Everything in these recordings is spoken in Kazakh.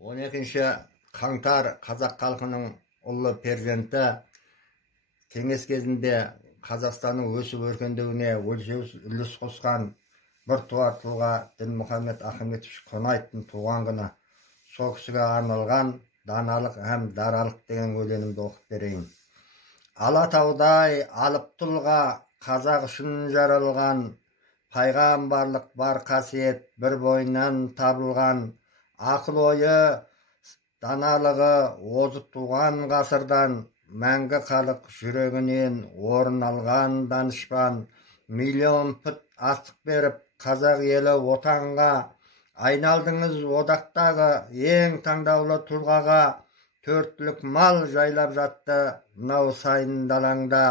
12 қаңтар қазақ халқының ұлы перзенті кеңес кезінде Қазақстанның өсіп өркендеуіне өлшеусіз үлес қосқан біртуар тұлға Дінмұхамед Ахметович Қонаевтың туған күні. Сол кісіге арналған даналық һәм даралық деген өлеңімді оқып берейін. Алатаудай алып тұлға қазақ үшін жаралған, пайғамбарлық бар қасиет бір бойынан табылған, ақыл ойы даналығы озып туған ғасырдан, мәңгі халық жүрегінен орын алған данышпан, миллион пұт астық беріп қазақ елі отанға, айналдыңыз одақтағы ең таңдаулы тұлғаға, төрттілік мал жайлап жатты мынау сайын далаңда,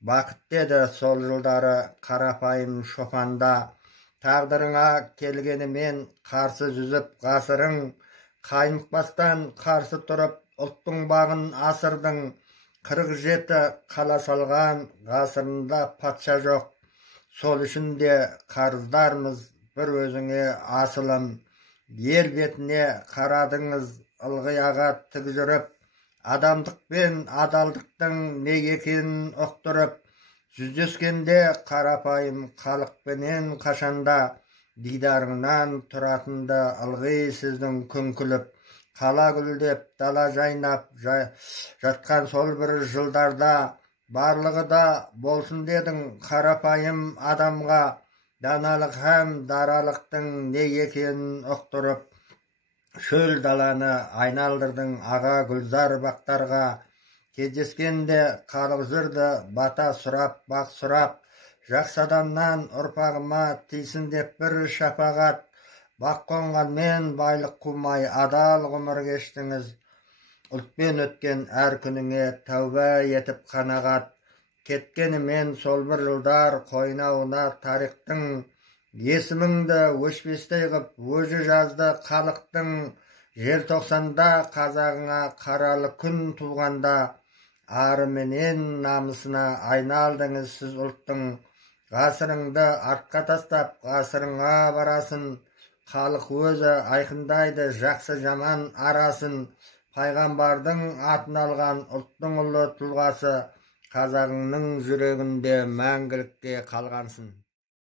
бақыт деді сол жылдары қарапайым шопанда, тағдырыңа келгенімен қарсы жүзіп ғасырың, қаймықпастан қарсы тұрып ұлттың бағын асырдың, 47 қала салған ғасырында патша жоқ, сол үшін де қарыздармыз бір өзіңе асылым, ел бетіне қарадыңыз ылғи аға тік жүріп, адамдық пен адалдықтың не екенін ұқтырып, жүздескенде қарапайым халықпенен қашанда, дидарыңнан тұратынды ылғи сіздің күн күліп, қала гүлдеп дала жайнап жатқан сол бір жылдарда, барлығы да болсын дедің қарапайым адамға, даналық һәм даралықтың не екенін ұқтырып, шөл даланы айналдырдың аға гүлзар бақтарға, кездескенде халық жүрді бата сұрап, бақ сұрап, жақсы адамнан ұрпағыма тисін деп бір шапағат, бақ қонғанмен байлық қумай адал ғұмыр кештіңіз, ұлтпен өткен әр күніңе тәуба етіп қанағат, кеткенімен сол бір жылдар қойнауына тарихтың, есіміңді өшпестей қып өзі жазды халықтың, желтоқсанда қазағыңа қаралы күн туғанда, арыменен намысына айналдыңыз сіз ұлттың, ғасырыңды артқа тастап ғасырыңа барасын, халық өзі айқындайды жақсы жаман арасын, пайғамбардың атын алған ұлттың ұлы тұлғасы, қазағыңның жүрегінде мәңгілікке қалғансың.